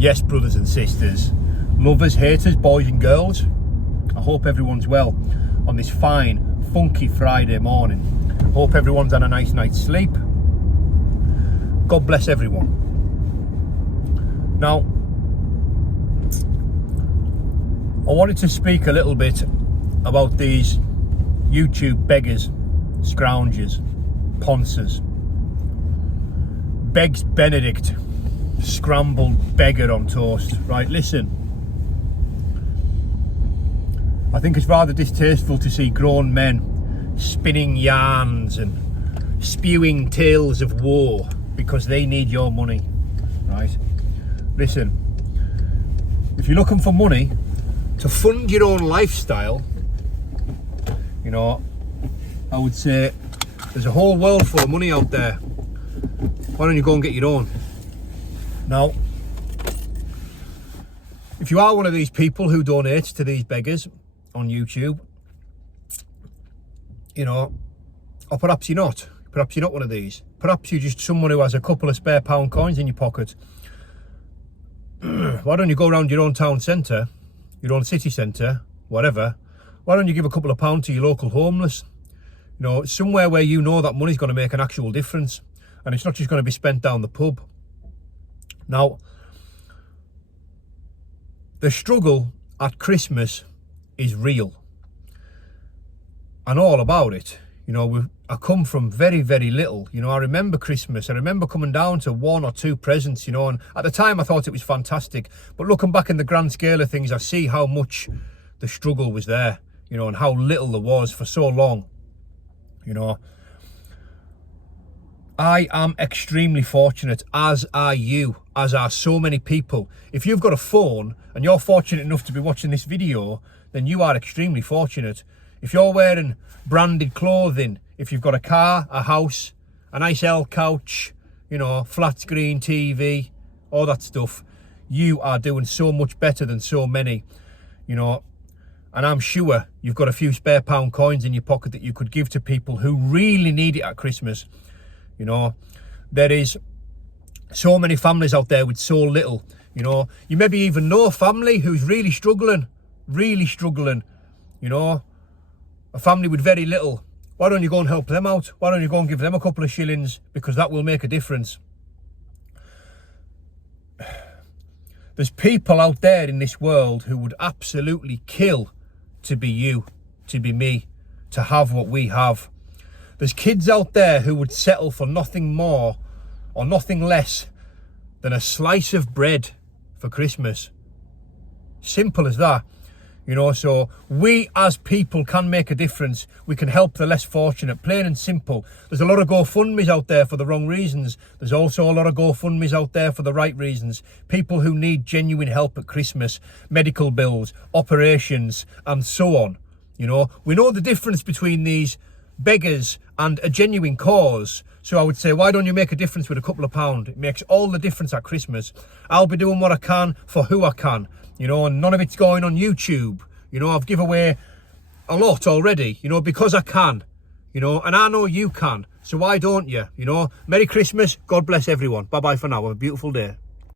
Yes, brothers and sisters, lovers, haters, boys and girls, I hope everyone's well on this fine, funky Friday morning. Hope everyone's had a nice night's sleep. God bless everyone. Now, I wanted to speak a little bit about these YouTube beggars, scroungers, poncers. Begs Benedict, scrambled beggar on toast. Right, listen. I think it's rather distasteful to see grown men spinning yarns and spewing tales of woe because they need your money, right? Listen, if you're looking for money to fund your own lifestyle, you know, I would say there's a whole world full of money out there. Why don't you go and get your own? Now, if you are one of these people who donates to these beggars on YouTube, you know, or perhaps you're not. Perhaps you're not one of these. Perhaps you're just someone who has a couple of spare pound coins in your pocket. Why don't you go around your own town centre, your own city centre, whatever? Why don't you give a couple of pounds to your local homeless? You know, somewhere where you know that money's going to make an actual difference. And it's not just going to be spent down the pub. Now, the struggle at Christmas is real. I know all about it. You know, I come from very, very little. You know, I remember Christmas. I remember coming down to 1 or 2 presents, you know, and at the time I thought it was fantastic. But looking back in the grand scale of things, I see how much the struggle was there, you know, and how little there was for so long, you know. I am extremely fortunate, as are you, as are so many people. If you've got a phone and you're fortunate enough to be watching this video, then you are extremely fortunate. If you're wearing branded clothing, if you've got a car, a house, a nice L couch, you know, flat screen TV, all that stuff, you are doing so much better than so many, you know. And I'm sure you've got a few spare pound coins in your pocket that you could give to people who really need it at Christmas. You know, there is so many families out there with so little. You know, you maybe even know a family who's really struggling, you know, a family with very little. Why don't you go and help them out? Why don't you go and give them a couple of shillings? Because that will make a difference. There's people out there in this world who would absolutely kill to be you, to be me, to have what we have. There's kids out there who would settle for nothing more or nothing less than a slice of bread for Christmas. Simple as that. You know, so we as people can make a difference. We can help the less fortunate, plain and simple. There's a lot of GoFundMes out there for the wrong reasons. There's also a lot of GoFundMes out there for the right reasons. People who need genuine help at Christmas, medical bills, operations, and so on. You know, we know the difference between these beggars and a genuine cause. So I would say, why don't you make a difference with a couple of pound? It makes all the difference at Christmas. I'll be doing what I can for who I can, you know, and none of it's going on YouTube. You know, I've given away a lot already, you know, because I can, you know, and I know you can. So why don't you? You know, Merry Christmas. God bless everyone. Bye-bye for now. Have a beautiful day.